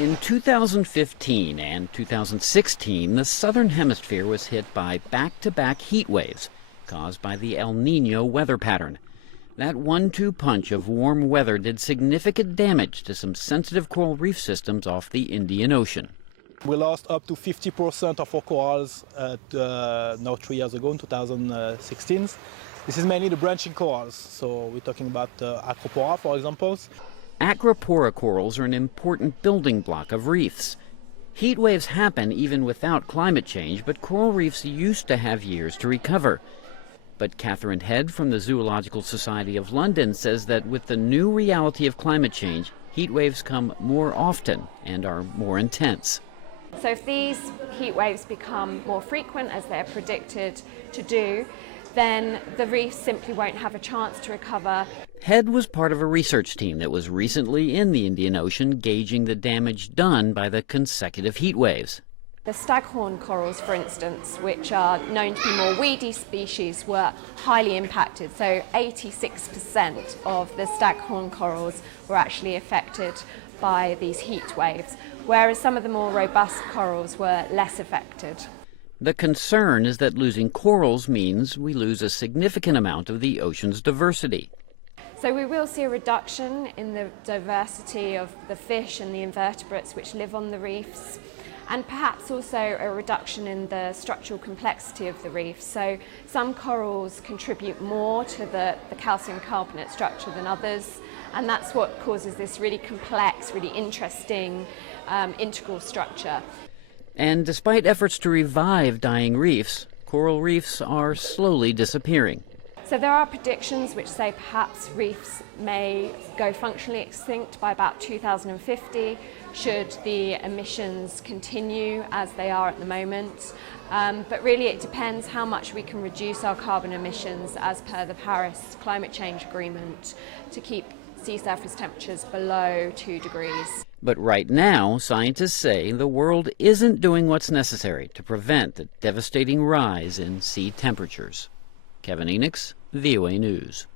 In 2015 and 2016, the southern hemisphere was hit by back-to-back heat waves caused by the El Nino weather pattern. That 1-2 punch of warm weather did significant damage to some sensitive coral reef systems off the Indian Ocean. We lost up to 50% of our corals now 3 years ago in 2016. This is mainly the branching corals, so we're talking about Acropora, for example. Acropora corals are an important building block of reefs. Heat waves happen even without climate change, but coral reefs used to have years to recover. But Catherine Head from the Zoological Society of London says that with the new reality of climate change, heat waves come more often and are more intense. So if these heat waves become more frequent, as they're predicted to do, then the reefs simply won't have a chance to recover. Head was part of a research team that was recently in the Indian Ocean gauging the damage done by the consecutive heat waves. The staghorn corals, for instance, which are known to be more weedy species, were highly impacted. So 86% of the staghorn corals were actually affected by these heat waves, whereas some of the more robust corals were less affected. The concern is that losing corals means we lose a significant amount of the ocean's diversity. So we will see a reduction in the diversity of the fish and the invertebrates which live on the reefs, and perhaps also a reduction in the structural complexity of the reef. So some corals contribute more to the calcium carbonate structure than others, and that's what causes this really complex, really interesting integral structure. And despite efforts to revive dying reefs, coral reefs are slowly disappearing. So there are predictions which say perhaps reefs may go functionally extinct by about 2050 should the emissions continue as they are at the moment. But really it depends how much we can reduce our carbon emissions as per the Paris Climate Change Agreement to keep sea surface temperatures below 2 degrees. But right now, scientists say the world isn't doing what's necessary to prevent the devastating rise in sea temperatures. Kevin Enochs, VOA News.